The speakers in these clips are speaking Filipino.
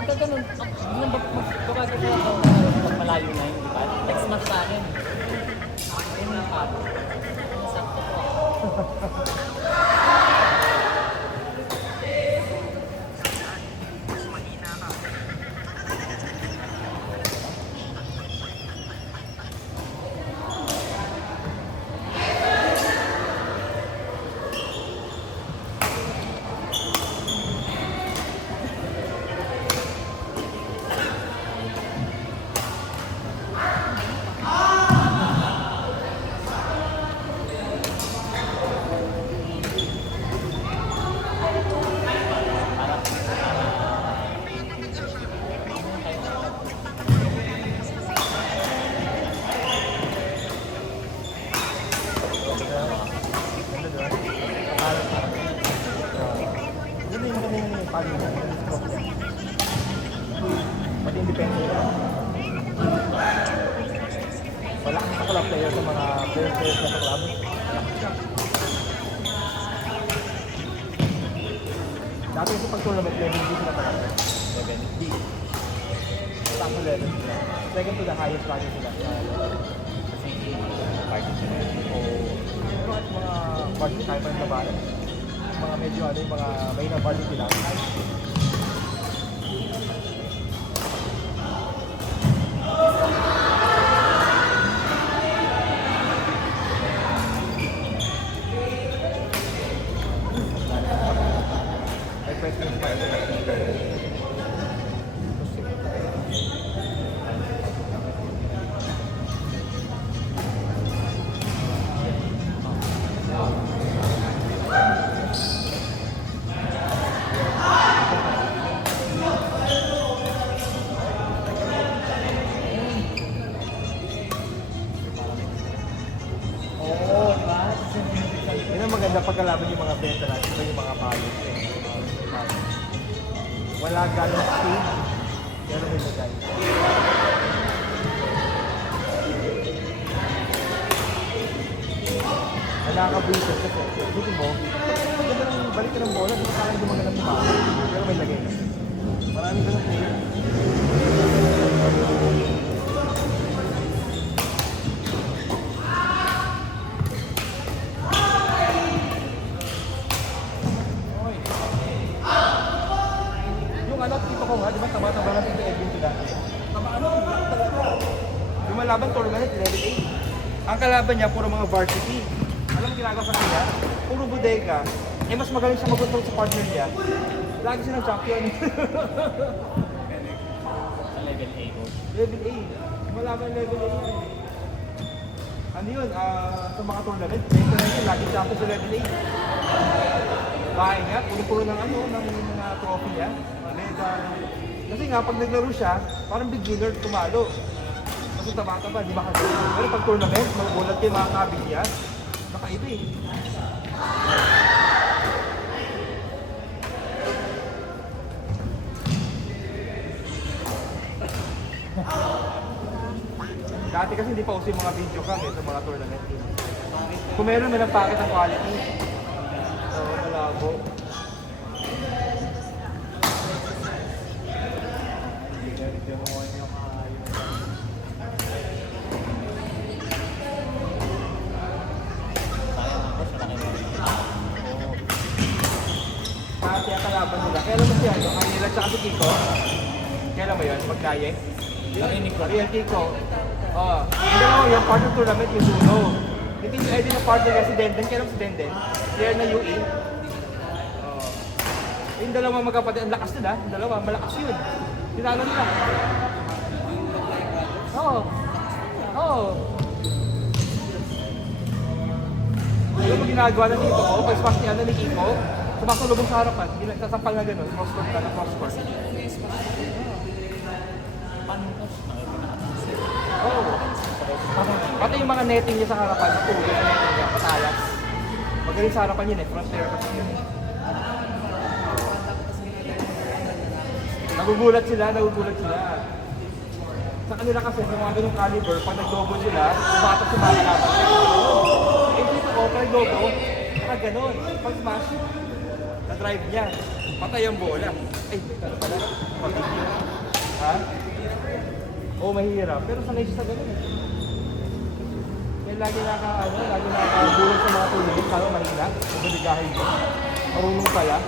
pagka ganun, magbabasa ko ako pag malayo na yun, di ba? Text smash sa akin. Ayun na pa. Sakto po. Pati independent na. Wala kang sa player sa mga players na sa club. Dati sa pag-tournament level, hindi sila talaga. Level D. Top level sila. Second to the highest value sila. Kasi party sila. O pero at mga party type ng labanan. Mga medyo ano yung mga may na value sila. Yan ang maganda pagkalaban yung mga veterans, iba yung mga pilot. Wala ganong speed, pero may lagay. Nakaka-breather kasi. Buti mo, pag balik ka ng bola, di ba parang gumaganap yung mga, pero may lagay. Maraming ganong player. Di ba tama-tama natin sa Edwin sila? Lumalaban tournament, level 8. Ang kalaban niya, puro mga varsity. Alam mo ginagawa sa kanya? Puro bodega. Eh, mas magaling siya mag-control sa partner niya. Lagi siya ng champion. Sa level 8. Level 8. Lumalaban level 8. Ano yun? Sa mga tournament, lagi champion sa level 8. Bahay niya, puro-puro ng ano, ng mga trophy niya. Kasi nga, pag naglaro siya, parang beginner tumalo. Kasi tama-tama, di ba kasi? Pero pag tournament, magulat kayo mga kabig niya, nakaiba eh. Dati kasi hindi pa uso yung mga video cam sa mga tournament. Kung meron, may nagpakit ang quality. So, malabo. Kaya kalaban nila. Kailan mo siya? Ang nila tsaka si Kiko? Kailan mo yun? Magkaye? Narinig ko. Real Kiko. Oo. Hindi mo yung part ng tournament yung Zuno. Hindi yung ID na part nila si Denden. Kailan si Denden? Player na UE. Oo. Yung dalawang magkapatid, ang lakas nila. Yung dalawa, malakas yun. Tinalo nila. Oo. Oo. Alam mo ginagawa ng Kiko ko? Pag-smash niya ni Kiko, sumasulubong sa harapan, sasampal na gano'n, cross-court ka na cross-court. Oo. Pati yung mga netting niya sa harapan, natulog sa netting niya, patayas. Magaling sa harapan yun eh, front player kasi yun eh. Nagugulat sila. Sa kanila kasi, yung mga ganung caliber, pag nag-double sila, batak si mga kalaban. Eh dito ko, pag nag-double, gano'n. Pag smash, na-drive niya. Patay ang bola. Ay, ano pala? Pagiging. Ha? Oo, mahirap. Pero sanay siya sa ganun eh. Kaya lagi nakakabulog sa mga tulog. Kaya mahina. Mabigahin ko. Marunong pala.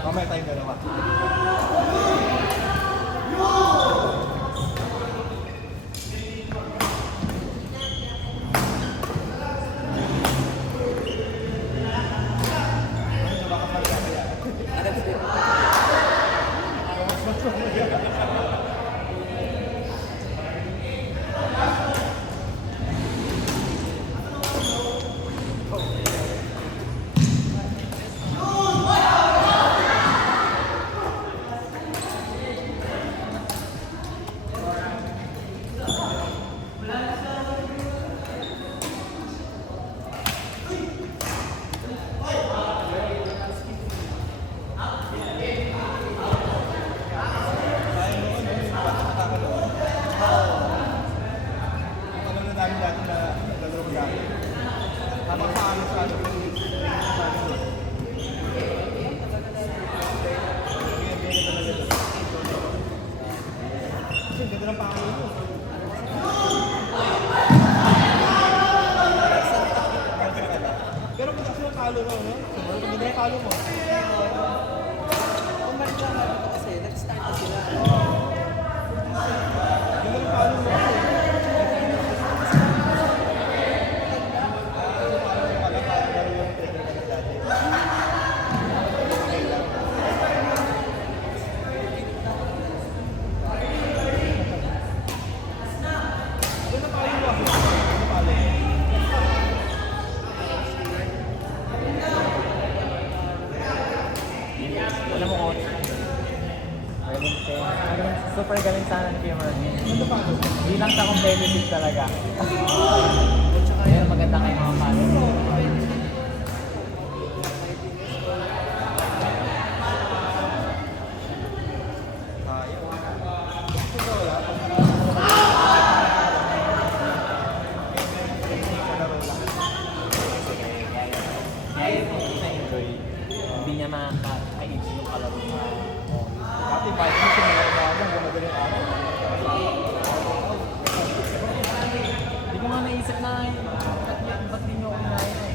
Mamaya tayong dalawa. Pero kung kasi talo na, no? Kung hindi na talo mo. Umalik lang ako kasi nag-start na sila. Hindi na talo mo. Alam mo, coach. Super galing sana ni Kuya Marvin. Hindi lang sa competitive talaga. Pero maganda kayo mga palo. Na-enjoy. Hindi niya makaka-age yung kalaro na Dati, kahit mo siya nalalaman, gumagaling araw. hindi ko nga naisip na ba't di nyo ako inaya eh.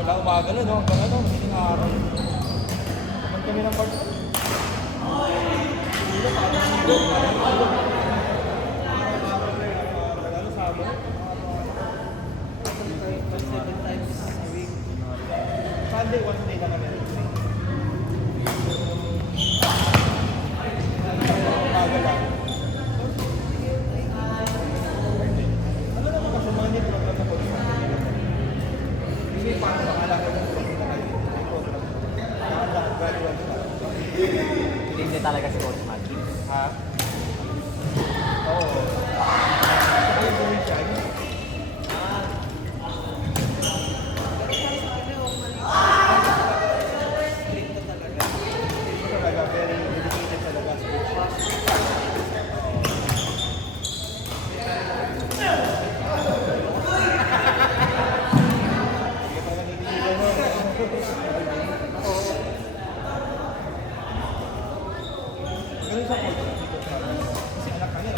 Wala umaga na, no? Hanggang ano, magiging araw. Naman kami ng part. Silo, parang silo. Araw-araw, sabo. 7 times a week. Sunday, one day lang kami. Umaga lang. Ano naman kasi mga nito nagtatapos? Hindi paano makalala ng program. Gradual siya. Hindi niya talaga si Coach Matt. Ha? Oo. Saka yung gawin siya. Strict na talaga. Talaga, very dedicated talaga. Sige pa naninigilan mo. Ganun sa coach. Kasi anak ka niya.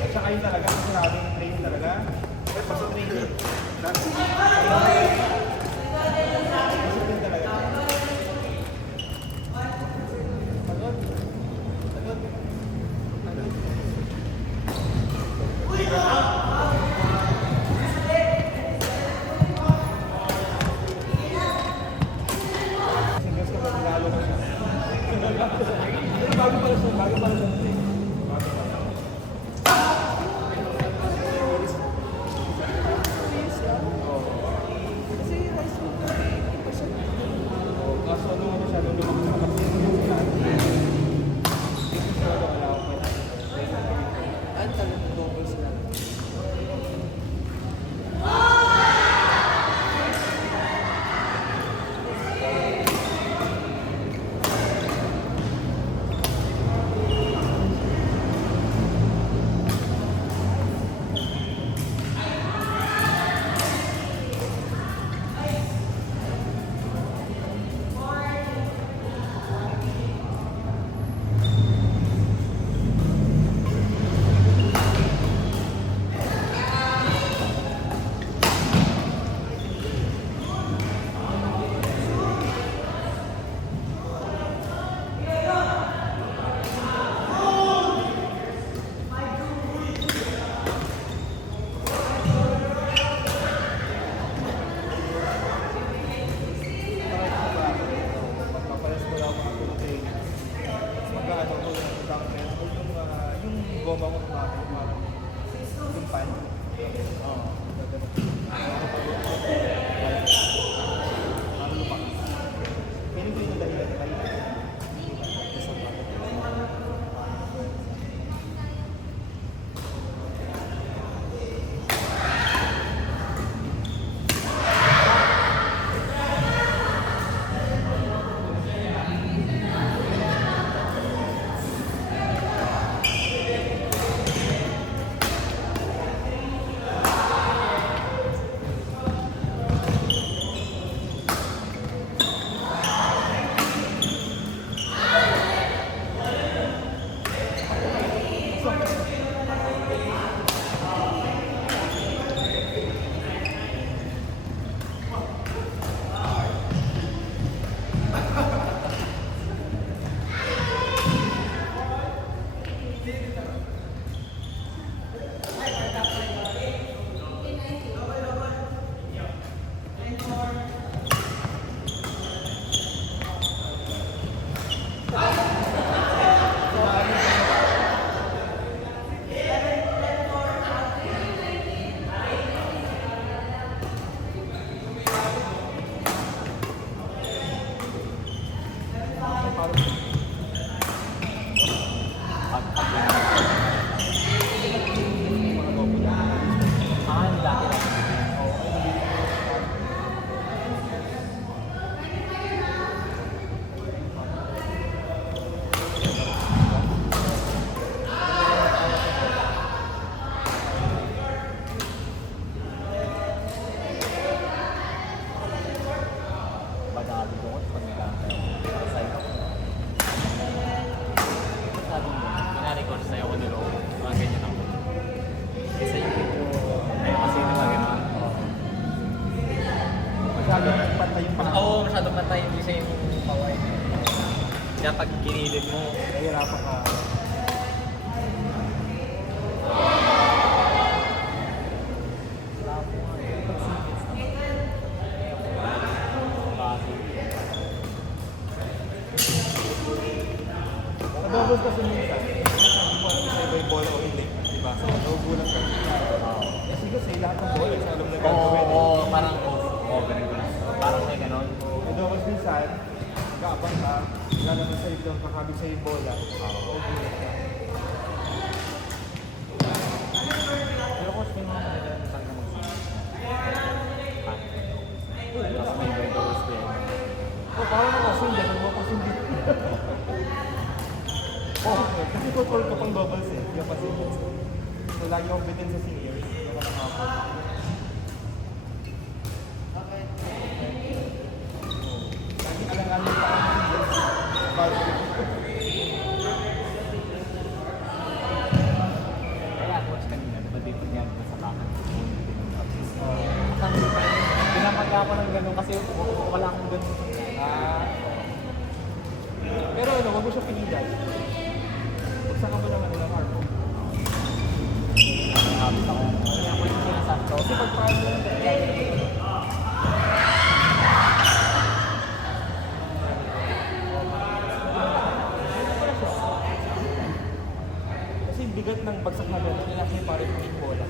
At saka yun talaga, kasi maraming training talaga. Pero basta training. Discipline talaga. Pagod. Pagod. Pagod. Singles ka ba, tinalo mo siya. Pero bago pala siya, bago pala siya. Kaya pag ginilid mo, nahihirapan ka. Nabubos kasi minsan, sabi mo alam sa iba yung bola o hindi, di ba? So, nagugulat ka. Kasi kasi lahat ng bola, sa alam na gagawin. parang very good. Parang may ganon. Nabubos minsan, nag-aabang ka, lalabas sa ito, kakabig sa yung bola. Nagugulat ka. Pero kung may mga magandang saan ka mag-singit. Tapos may gagawin ko yan. Parang nakasindi, kung makasindi. Kasi control ko pang doubles eh, yung pa-singles. So lagi akong bitin sa seniors, yung mga nakapag. Lagi alang-alang pa ang seniors. Kaya coach kanina, diba dito niya sa bakan? Pinapag ako ng gano'n kasi wala akong gano'n. Pero ano, wag mo siya pilitan. Saka mo naman ng arm mo. Nakabit ako. Kaya ako yung sinasakto. Kasi pag paano lang kasi bigat ng bagsak na gano'n, kailangan yung parang yung bola.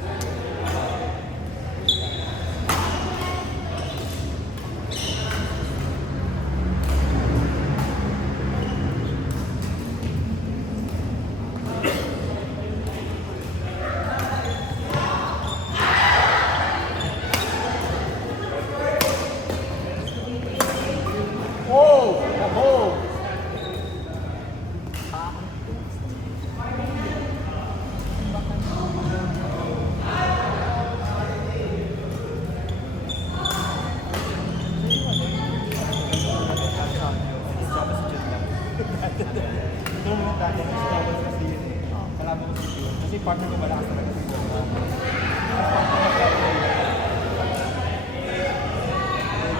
Ito naman dati, mas doubles kasi yun eh. Kalaban ko sa yun. Kasi partner ko malakas talaga sa bola.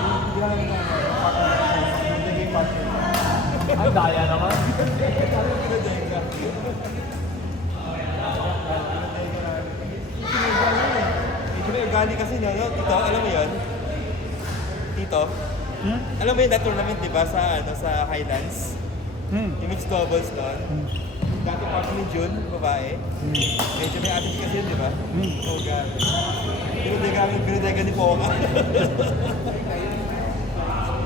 Hindi lang naman ang partner ko. Hindi game partner. Ay, daya naman. Ito may ugali kasi niya, no? Tito, alam mo yun? Tito? Alam mo yun na tournament, di ba, sa, ano, sa Highlands? Yung mixed doubles doon. Dati partner ni June, babae. Medyo may attitude kasi yun, di ba? Oo, gano'n. Binudega ni Poca.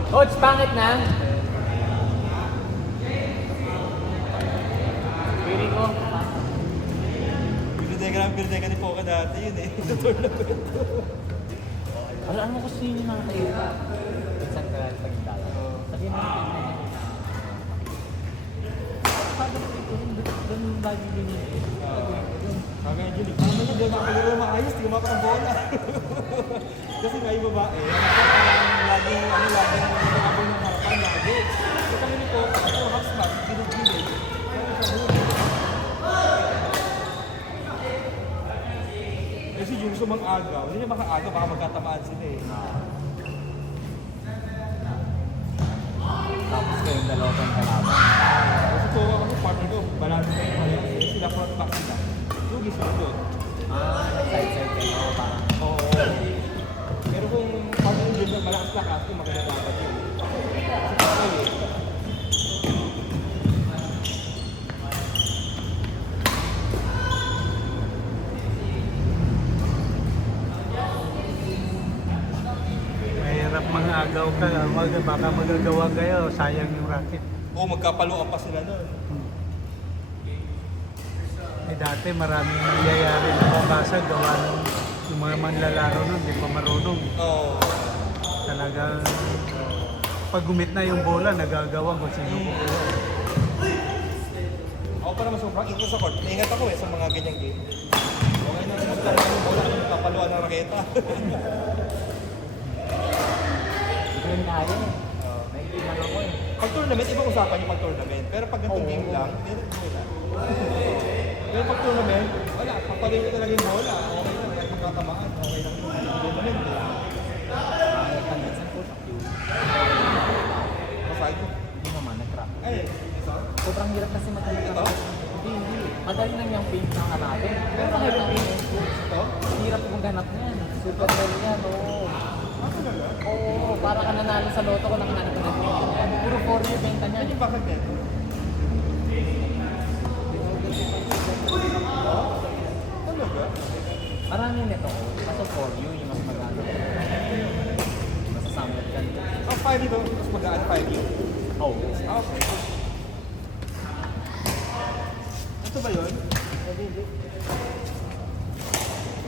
Coach, pangit na. Pili ko. Binudega ni Poca dati yun eh. Ito tournament. Alam mo kung sino yung mga tayo pa. Minsan ka sa gitala. Sabihin mo yung pili. Paano ko ito? Doon lagi din yun. Sabi nga Julie, paano na di makakalaro maayos, di makakalaro bola. Kasi nga yung babae, laging nakabang ng harapan lagi. So kami nito, ako half spot, pinag-gilid. Kasi yung gusto mag-agaw, hindi niya maka-agaw, baka magkatamaan sila eh. Tapos kayong dalawa pang kalaban. Kasi po ako partner ko, balance na yung pala. Sila front back sila. Lugi sila doon. Side-side kayo. Parang Oo. Pero kung partner yung gym, malakas lakas, kung maganda dapat yun. Kasi partner eh. Mahirap mga agaw ka, baka magagawa kayo, sayang yung racket. Oo, magkapaluan pa sila noon. Eh dati maraming nangyayari na mabasa, gawa ng yung mga manlalaro nun, di pa marunong. Oo. Talagang pag gumit na yung bola, nagagawa kung sino po. Ako pa naman sobrang ito sa court. Ingat ako eh sa mga ganyang game. Okay na magkaroon ng bola, magkapaluan ng raketa. yun nga yun eh. Naiilang ako eh. Pag tournament, ibang usapan yung pag tournament. Pero pag ganitong game lang, hindi na bola. Pero pag tournament, wala. Papaluin ko talaga yung bola. Okay lang, kahit magkatamaan. Okay lang yung tournament eh. Minsan po sa queue. Masay ko. Hindi naman, nag-crack. Ay, paint na hanapin. Pero nakita ko yun. Ito? Hirap maghanap niyan. Super rare yan, oo. Ah, talaga? Oo, para ka nanalo sa loto ko nakahanap ka ng paint yan. Puro 4 benta niyan. Ano yung bakit nito? Talaga? Marami nito. Kaso for you, yung mas maganda. Masasamot ka. Ah, 5 ito. Mas magaan 5 yun. Oo. Ah, okay. Ito ba yun? Hindi.